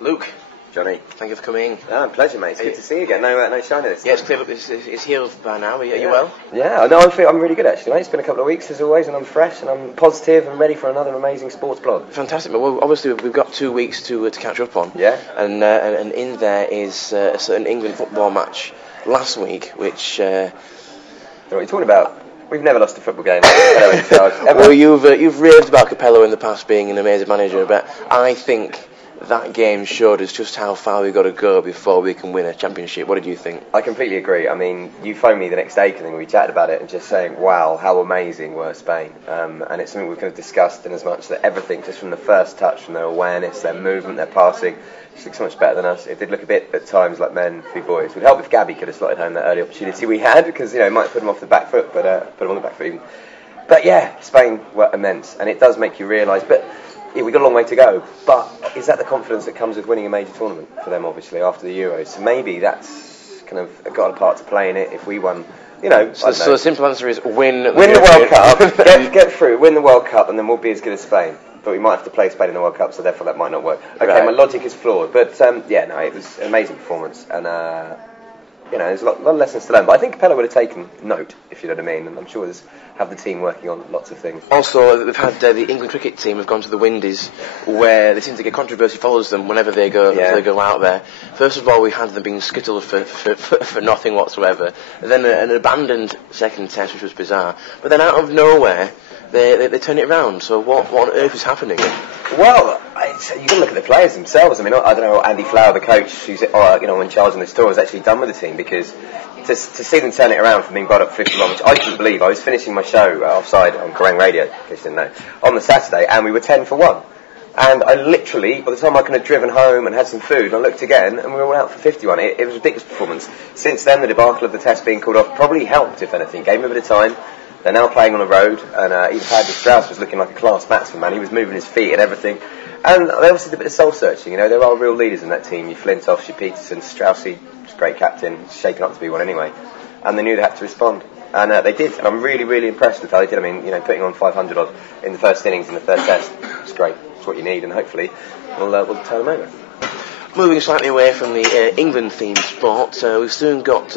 Luke. Johnny. Thank you for coming. Pleasure, mate. It's good to see you again. No shiner this time. Yeah, it's clear up. It's healed by now. Are you well? Yeah, no, I'm really good actually, mate. It's been a couple of weeks as always, and I'm fresh and I'm positive and ready for another amazing sports blog. Fantastic. Well, obviously we've got 2 weeks to catch up on. Yeah. And in there is a certain England football match last week, which. What are you talking about? We've never lost a football game. Well, you've raved about Capello in the past being an amazing manager, but I think that game showed us just how far we've got to go before we can win a championship. What did you think? I completely agree. I mean, you phoned me the next day, and we chatted about it, and just saying, wow, how amazing were Spain. And it's something we've kind of discussed in as much that everything, just from the first touch, from their awareness, their movement, their passing, just looks so much better than us. It did look a bit, at times, like men v boys. It would help if Gabby could have slotted home that early opportunity we had, because, it might put him off the back foot, but put him on the back foot even. But yeah, Spain were immense, and it does make you realise, yeah, we've got a long way to go, but is that the confidence that comes with winning a major tournament for them, obviously, after the Euros? So maybe that's kind of got a part to play in it if we won, So the simple answer is win the World Cup, get through, win the World Cup, and then we'll be as good as Spain. But we might have to play Spain in the World Cup, so therefore that might not work. Okay, right. My logic is flawed, but it was an amazing performance, and there's a lot of lessons to learn. But I think Capello would have taken note, if you know what I mean, and I'm sure have the team working on lots of things. Also, we've had the England cricket team have gone to the Windies, where they seem to get controversy follows them whenever they go out there. First of all, we had them being skittled for nothing whatsoever. And then an abandoned second test, which was bizarre. But then out of nowhere, they turn it around. So what on earth is happening? Well, you've got to look at the players themselves. I mean, I don't know what Andy Flower, the coach, who's in charge on this tour, has actually done with the team, because to see them turn it around from being brought up 51, which I couldn't believe. I was finishing my show offside on Kerrang radio, in case you didn't know, on the Saturday, and we were 10 for 1. And I literally, by the time I kind of driven home and had some food, I looked again, and we were all out for 51. It was a ridiculous performance. Since then, the debacle of the test being called off probably helped, if anything. Gave them a bit of time. They're now playing on the road, and even Paddy Strauss was looking like a class batsman, man. He was moving his feet and everything. And they obviously did a bit of soul-searching, There are real leaders in that team. Your Flintoffs, your Peterson, Straussy, great captain, shaping up to be one anyway. And they knew they had to respond. And they did. And I'm really, really impressed with how they did. I mean, putting on 500 odd in the first innings in the third test, it's great. It's what you need, and hopefully we'll turn them over. Moving slightly away from the England-themed sport, we've soon got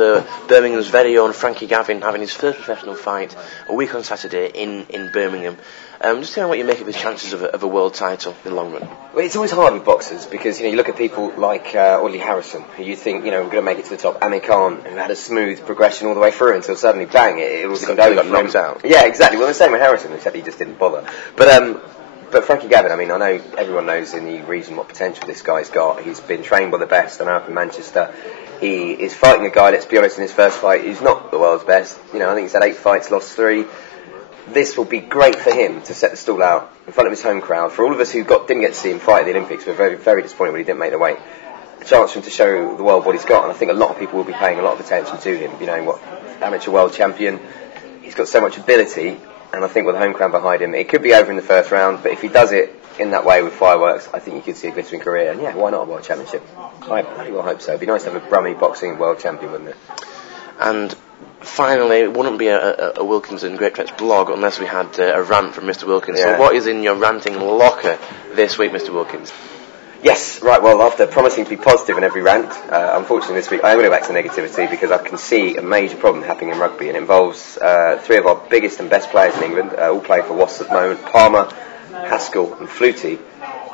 Birmingham's very own Frankie Gavin having his first professional fight a week on Saturday in Birmingham. Just tell me what you make of his chances of a world title in the long run. Well, it's always hard with boxers because, you look at people like Audley Harrison, who you think, we're going to make it to the top. Amir Khan, who had a smooth progression all the way through until suddenly, bang, it was going to go. Got knocked out. Yeah, exactly. Well, the same with Harrison, except he just didn't bother. But Frankie Gavin, I mean, I know everyone knows in the region what potential this guy's got. He's been trained by the best, I know, up in Manchester. He is fighting a guy, let's be honest, in his first fight, who's not the world's best. I think he's had 8 fights, lost 3. This will be great for him to set the stall out in front of his home crowd. For all of us who didn't get to see him fight at the Olympics, we're very, very disappointed when he didn't make the weight. A chance for him to show the world what he's got, and I think a lot of people will be paying a lot of attention to him. Amateur world champion. He's got so much ability, and I think with the home crowd behind him, it could be over in the first round, but if he does it in that way with fireworks, I think you could see a glittering career, and why not a world championship? I well hope so. It'd be nice to have a Brummie boxing world champion, wouldn't it? And finally, it wouldn't be a Wilkins and Greatrex blog unless we had a rant from Mr. Wilkins. Yeah. So what is in your ranting locker this week, Mr. Wilkins? Yes, right, well, after promising to be positive in every rant, unfortunately this week I am going to go back to negativity because I can see a major problem happening in rugby, and it involves 3 of our biggest and best players in England, all playing for Wasps at the moment, Palmer, Haskell and Flutie,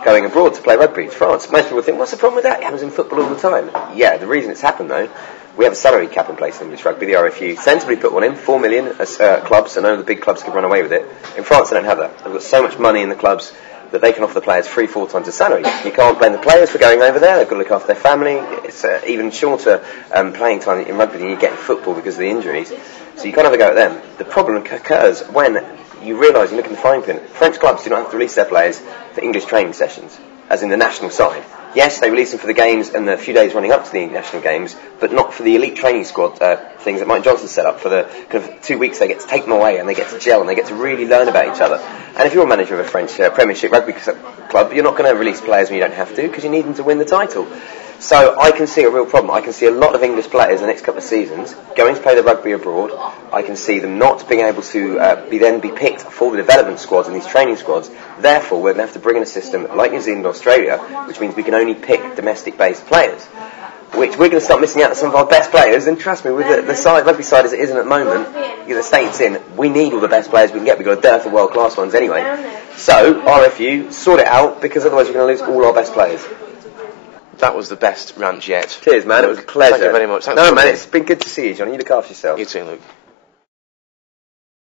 going abroad to play rugby in France. Most people think, what's the problem with that? It happens in football all the time. Yeah, the reason it's happened though, we have a salary cap in place in English rugby, the RFU. Sensibly put one in, 4 million as clubs, so none of the big clubs can run away with it. In France they don't have that. They've got so much money in the clubs that they can offer the players 3-4 times the salary. You can't blame the players for going over there, they've got to look after their family. It's even shorter playing time in rugby than you get in football because of the injuries. So you can't have a go at them. The problem occurs when you realise, you look in the frying pan, French clubs do not have to release their players for English training sessions, as in the national side. Yes, they release them for the games and the few days running up to the national games, but not for the elite training squad things that Mike Johnson set up. For the kind of 2 weeks they get to take them away and they get to gel and they get to really learn about each other. And if you're a manager of a French Premiership rugby club, you're not going to release players when you don't have to because you need them to win the title. So I can see a real problem. I can see a lot of English players the next couple of seasons going to play the rugby abroad. I can see them not being able to be picked for the development squads and these training squads. Therefore, we're going to have to bring in a system like New Zealand or Australia, which means we can only pick domestic-based players, which we're going to start missing out on some of our best players. And trust me, with the rugby side as it is at the moment, you get the States in, we need all the best players we can get. We've got a dearth of world-class ones anyway. So, RFU, sort it out, because otherwise we're going to lose all our best players. That was the best rant yet. Cheers, man. It was a pleasure. Thank you very much. No, man, it's been good to see you, Johnny. You look after yourself. You too, Luke.